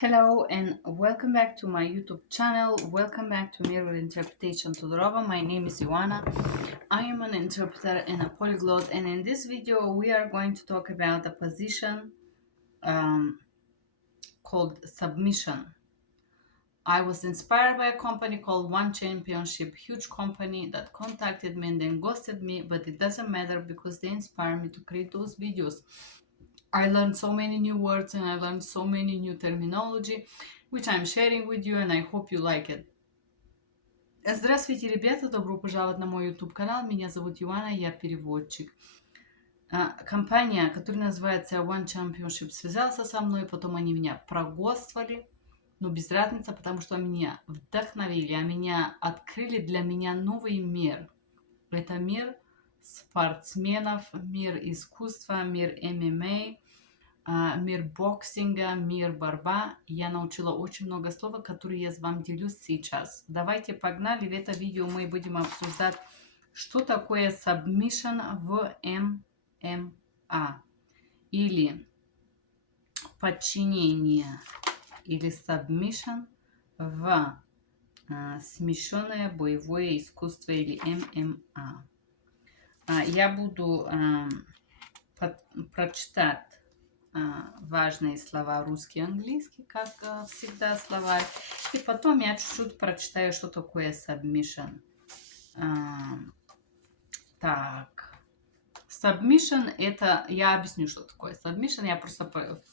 Hello and welcome back to my YouTube channel. Welcome back to Mirror Interpretation to Добро. My name is Ioana. I am an interpreter and a polyglot, and in this video we are going to talk about a position called submission. I was inspired by a company called One Championship, huge company that contacted me and then ghosted me, but it doesn't matter because they inspired me to create those videos. I learned so many new words and I learned so many new terminology, which I'm sharing with you, and I hope you like it. Здравствуйте, ребята! Добро пожаловать на мой YouTube канал. Меня зовут Ioana, я переводчик. Компания, которая называется One Championship, связался со мной, потом они меня прогоствовали, но без разницы, потому что меня вдохновили, меня открыли для меня новый мир. Это мир спортсменов, мир искусства, мир MMA, мир боксинга, мир борьба. Я научила очень много слов, которые я с вами делюсь сейчас. Давайте погнали. В это видео мы будем обсуждать, что такое submission в MMA, или подчинение, или submission в смешанное боевое искусство, или MMA. Я буду прочитать важные слова русский-английский, как всегда, словарь. И потом я чуть-чуть прочитаю, что такое submission. Так. Submission — это... Я объясню, что такое submission. Я просто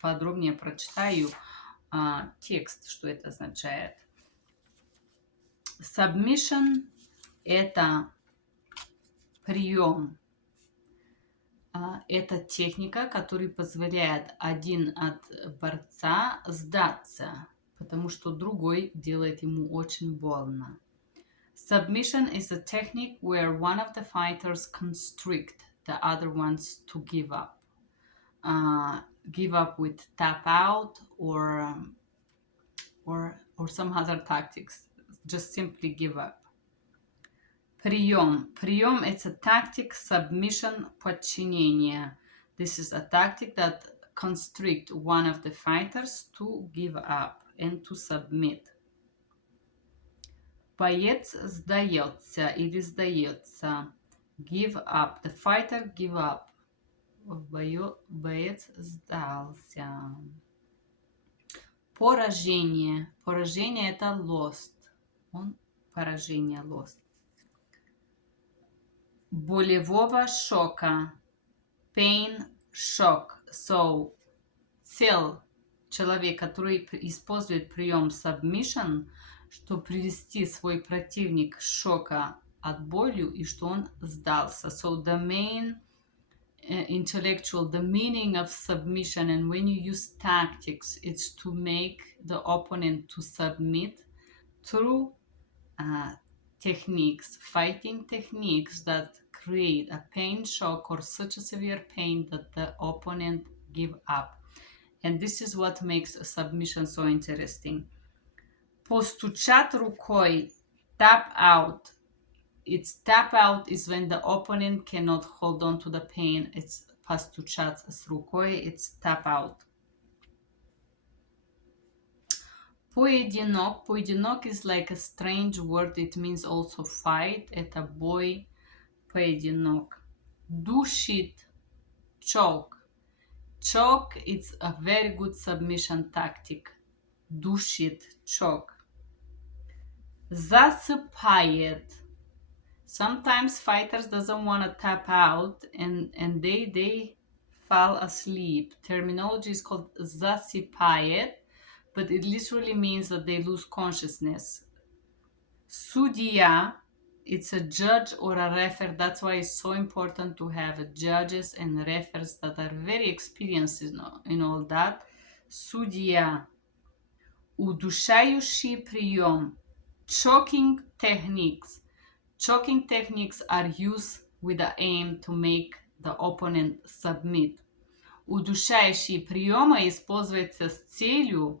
подробнее прочитаю текст, что это означает. Submission — это прием. Это техника, которая позволяет один от борца сдаться, потому что другой делает ему очень больно. Submission is a technique where one of the fighters constrict the other ones to give up. Give up with tap out or some other tactics. Just simply give up. Прием. Прием — it's a tactic, submission, подчинение. This is a tactic that constrict one of the fighters to give up and to submit. Боец сдается или сдается. Give up. The fighter give up. Боец сдался. Поражение. Поражение — это lost. Поражение, lost. Болевого шока. Pain, shock. So, цель человека, который использует прием submission, чтобы привести свой противник к шока от боли, и что он сдался. So, the main the meaning of submission, and when you use tactics, it's to make the opponent to submit through techniques, fighting techniques that create a pain shock or such a severe pain that the opponent give up. And this is what makes a submission so interesting. Постучать рукой, tap out. It's tap out is when the opponent cannot hold on to the pain. It's постучать с рукой, it's tap out. Поединок. Поединок is like a strange word. It means also fight. Это бой, поединок. Душит. Choke. Choke is a very good submission tactic. Душит. Choke. Засыпает. Sometimes fighters doesn't want to tap out and they fall asleep. Terminology is called засыпает, but it literally means that they lose consciousness. Судья, it's a judge or a referee. That's why it's so important to have judges and referees that are very experienced in all that. Судья. Удушающий прием. Choking techniques. Choking techniques are used with the aim to make the opponent submit. Удушающие приемы используются с целью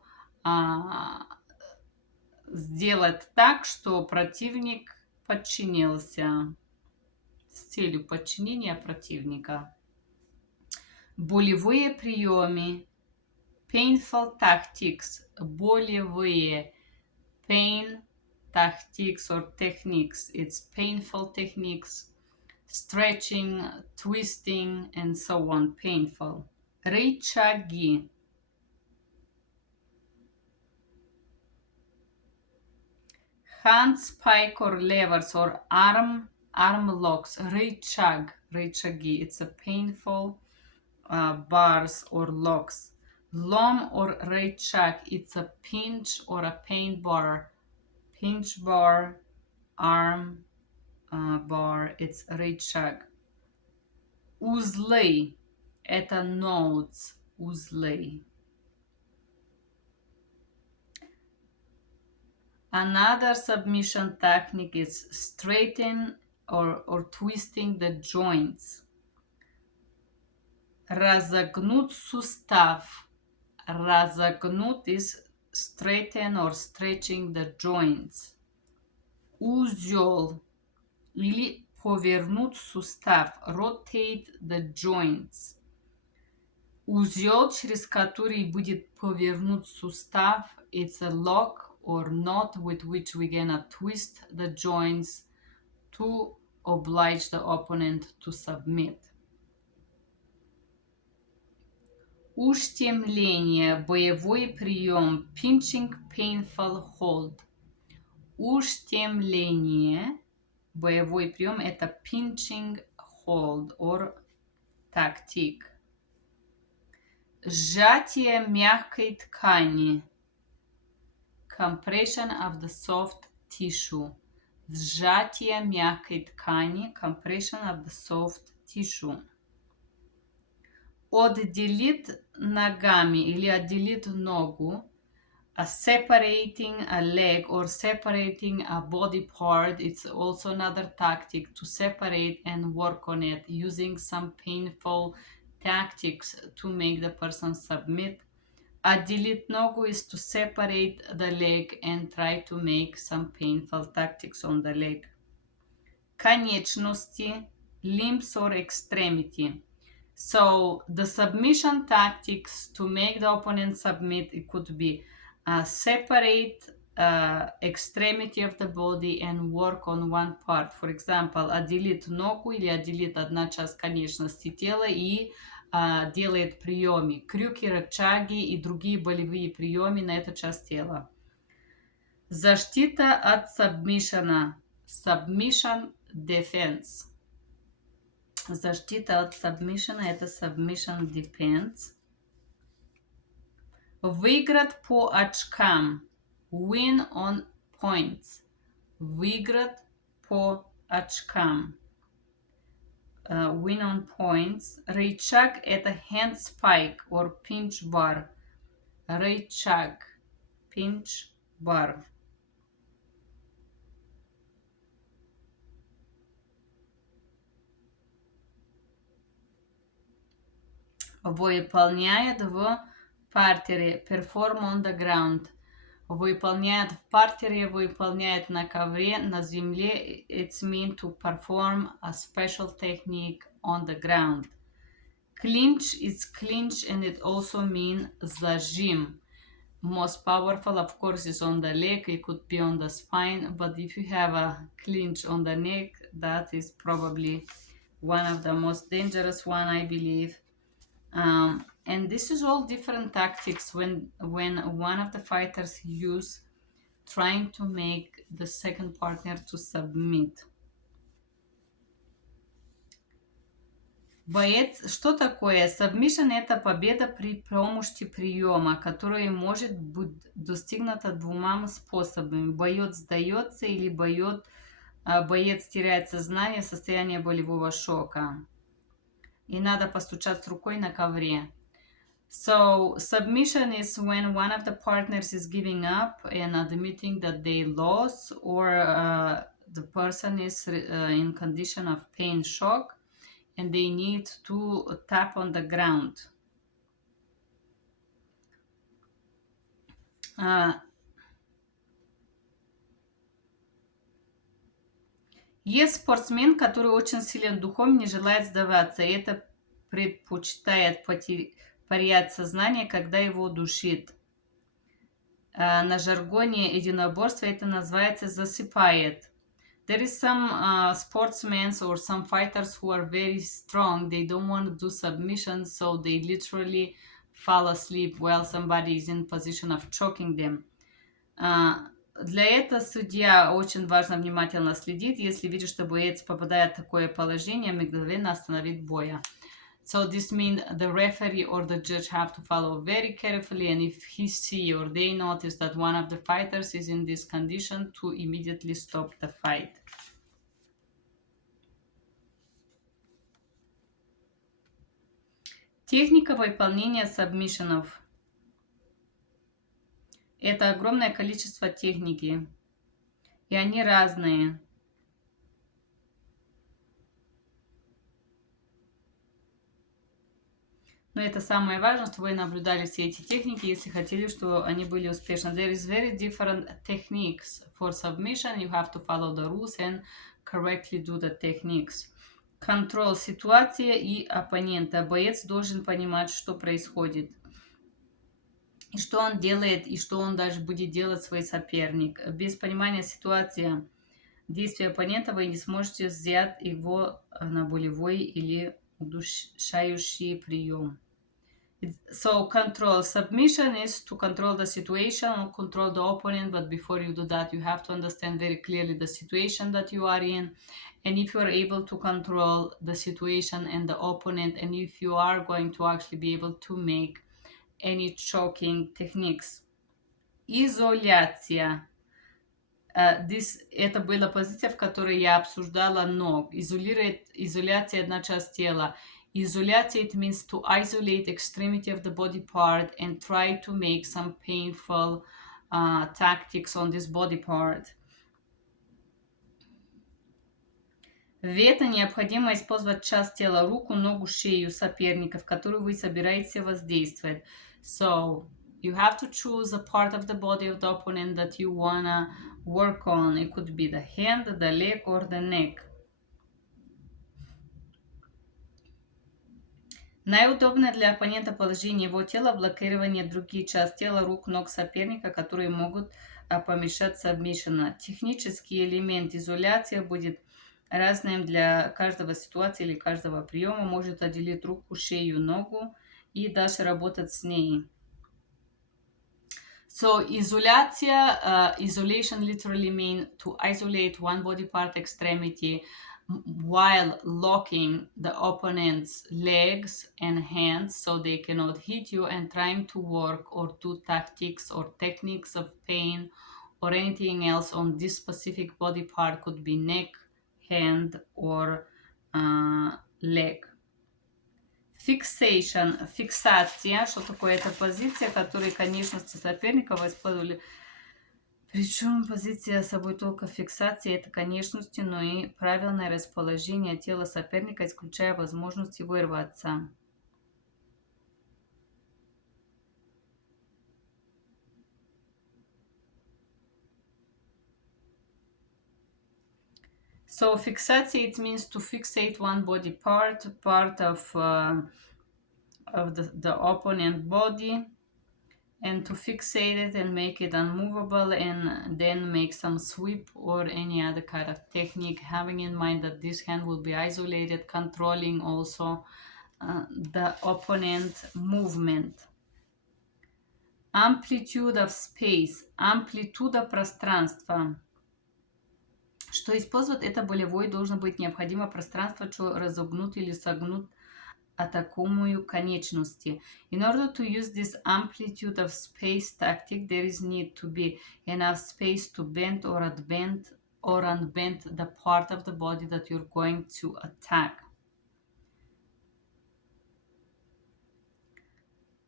сделать так, что противник подчинился. С целью подчинения противника. Болевые приемы. Painful tactics, болевые. Pain tactics or techniques. It's painful techniques. Stretching, twisting, and so on. Painful. Рычаги. Hand spike or levers or arm locks. Рычаги. It's a painful bars or locks. Lom or рычаг. It's a pinch or a pain bar. Pinch bar, arm bar. It's рычаг. Узлы. Это nodes. Узлы. Another submission technique is straighten or twisting the joints. Разогнуть сустав. Разогнуть is straighten or stretching the joints. Узел или повернуть сустав. Rotate the joints. Узел, через который будет повернуть сустав, it's a lock or knot with which we're gonna twist the joints to oblige the opponent to submit. Ущемление, боевой прием, pinching, painful hold. Ущемление, боевой прием, это pinching hold or tactic. Сжатие мягкой ткани. Compression of the soft tissue. Сжатие мягкой ткани. Compression of the soft tissue. Отделить ногами или отделить ногу. Separating a leg or separating a body part. It's also another tactic to separate and work on it using some painful tactics to make the person submit. Отделить ногу is to separate the leg and try to make some painful tactics on the leg. Конечности, limbs or extremity. So the submission tactics to make the opponent submit, it could be separate extremity of the body and work on one part. For example, отделит ногу или отделит одна часть конечности тела и делает приемы, крюки, рычаги и другие болевые приемы на эту часть тела. Защита от submission. Submission defense. Защита от submission это submission defense. Выиграть по очкам. Win on points. Выиграть по очкам. Win on points. Рычаг это hand spike or pinch bar. Рычаг. Pinch bar. Выполняет в партере. Perform on the ground. Выполняет в партере, выполняет на ковре, на земле. It's mean to perform a special technique on the ground. Clinch is clinch and it also means зажим. Most powerful, of course, is on the leg. It could be on the spine. But if you have a clinch on the neck, that is probably one of the most dangerous one, I believe. And this is all different tactics when one of the fighters use trying to make the second partner to submit. Боец, что такое? Submission – это победа при помощи приема, которая может быть достигнута двумя способами. Боец сдается или боец теряет сознание в состоянии болевого шока. И надо постучать рукой на ковре. So submission is when one of the partners is giving up and admitting that they lost, or the person is in condition of pain shock and they need to tap on the ground. Есть спортсмен, который очень силен духом, не желает сдаваться. И это предпочитает парят сознание, когда его душит. На жаргоне единоборства это называется засыпает. There is some sportsmen or some fighters who are very strong. They don't want to do submission, so they literally fall asleep while somebody is in position of choking them. Для этого судья очень важно внимательно следить. Если видит, что боец попадает в такое положение, мгновенно остановить боя. So this means the referee or the judge have to follow very carefully, and if he see or they notice that one of the fighters is in this condition, to immediately stop the fight. Техника выполнения сабмишенов. Это огромное количество техники, и они разные. Но это самое важное, чтобы вы наблюдали все эти техники, если хотели, чтобы они были успешны. There is very different techniques for submission. You have to follow the rules and correctly do the techniques. Контроль ситуации и оппонента. Боец должен понимать, что происходит, и что он делает, и что он даже будет делать свой соперник. Без понимания ситуации, действия оппонента, вы не сможете взять его на болевой или удушающий прием. So control submission is to control the situation or control the opponent, but before you do that, you have to understand very clearly the situation that you are in, and if you are able to control the situation and the opponent, and if you are going to actually be able to make any choking techniques. Изоляция. Это была позиция, в которой я обсуждала ног. Изоляция – одна часть тела. Изоляция, it means to isolate extremity of the body part and try to make some painful tactics on this body part. Вето необходимо использовать часть тела, руку, ногу, шею соперника, в которую вы собираетесь воздействовать. So, you have to choose a part of the body of the opponent that you wanna work on. It could be the hand, the leg, or the neck. Наиудобное для оппонента положение его тела, блокирование других частей тела, рук, ног соперника, которые могут помешать submission. Технический элемент изоляции будет разным для каждого ситуации или каждого приема. Может отделить руку, шею, ногу и дальше работать с ней. So, изоляция, isolation literally means to isolate one body part extremity while locking the opponent's legs and hands so they cannot hit you, and trying to work or do tactics or techniques of pain or anything else on this specific body part. Could be neck, hand, or leg. Fixation, фиксация, что такое? Это позиция, которую конечности соперников использовали. Причем позиция собой только фиксации, это конечности, но и правильное расположение тела соперника, исключая возможность вырваться. So fixation, it means to fixate one body part of the opponent body, and to fixate it and make it unmovable, and then make some sweep or any other kind of technique, having in mind that this hand will be isolated, controlling also the opponent movement. Amplitude of space, амплитуда пространства. Что использовать это болевой, должно быть необходимо пространство, что разогнут или согнут атакуемую конечности. In order to use this amplitude of space tactic, there is need to be enough space to bend or unbend the part of the body that you're going to attack.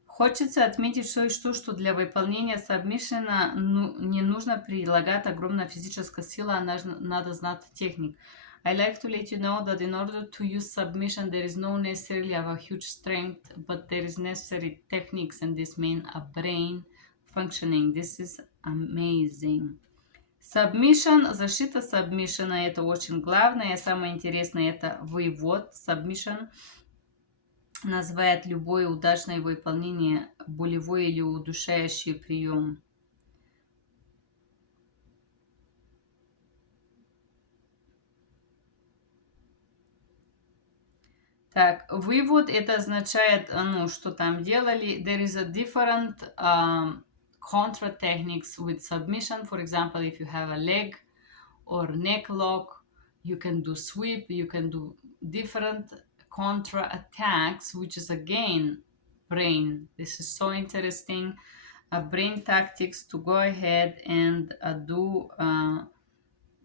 Хочется отметить что для выполнения сабмишена не нужно прилагать огромная физическая сила, а надо знать техник. I like to let you know that in order to use submission, there is no necessarily of a huge strength, but there is necessary techniques, and this means a brain functioning. This is amazing. Submission, защита сабмишена, это очень главное. Самое интересное это вывод submission. называет любое удачное выполнение болевой или удушающий прием. Так, вывод это означает, ну, что там делали. There is a different contra techniques with submission. For example, if you have a leg or neck lock, you can do sweep, you can do different contra attacks, which is again brain. This is so interesting. Brain tactics to go ahead and do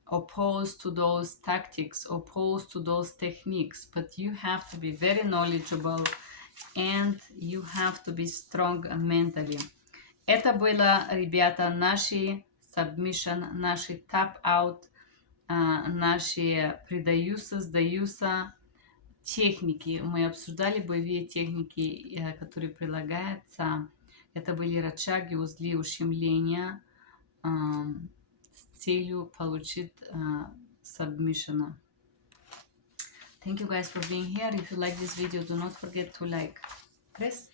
opposed to those tactics, opposed to those techniques, but you have to be very knowledgeable and you have to be strong mentally. Это было, ребята, наши submission, наши tap out, наши предаются, сдаются техники. Мы обсуждали боевые техники, которые прилагаются. Это были рычаги, узли, ущемления, с целью получить submission. Thank you guys for being here. If you like this video, do not forget to press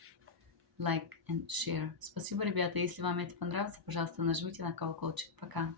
like and share. Спасибо, ребята. Если вам это понравится, пожалуйста, нажмите на колокольчик. Пока.